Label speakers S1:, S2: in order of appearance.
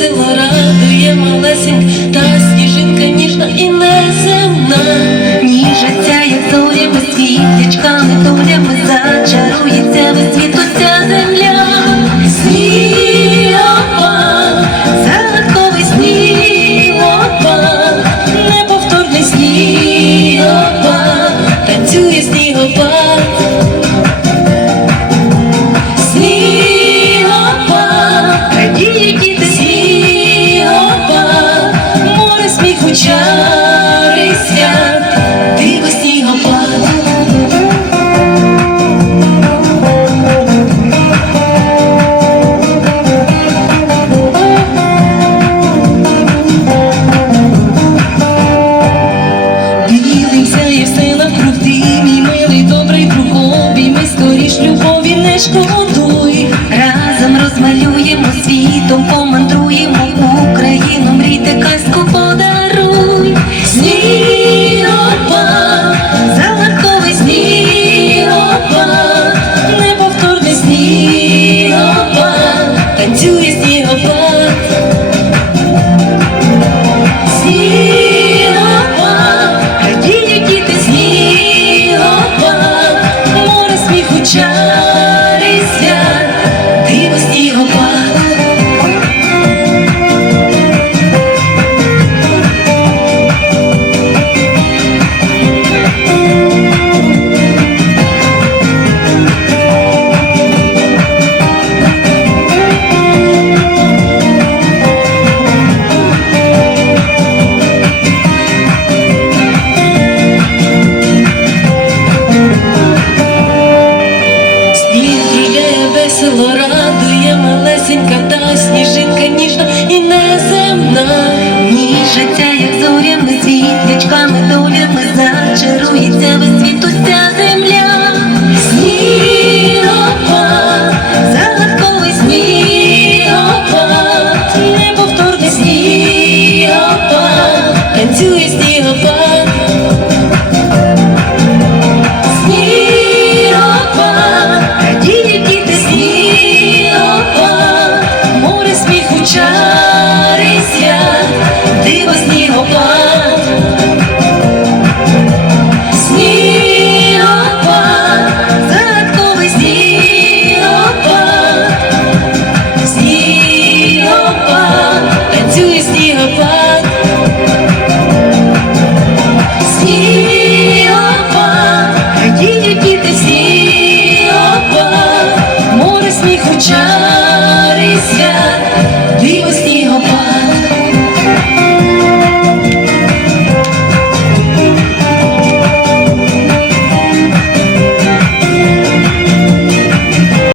S1: весело радує малесенька, та сніжинка ніжна і неземна, ніжиться, як зорями світлячками, долями зачарується без світу ця земля. Снігопа, загадковий снігопа, неповторний снігопа, танцює сніг. 心 пісенька та сніжинка ніжна і неземна, ні життя, як зорями, світлячками, долями зачарується весь світ уся земля. Снігопад, загадковий снігопад, неповторний снігопад, танцює снігопад. Ninguém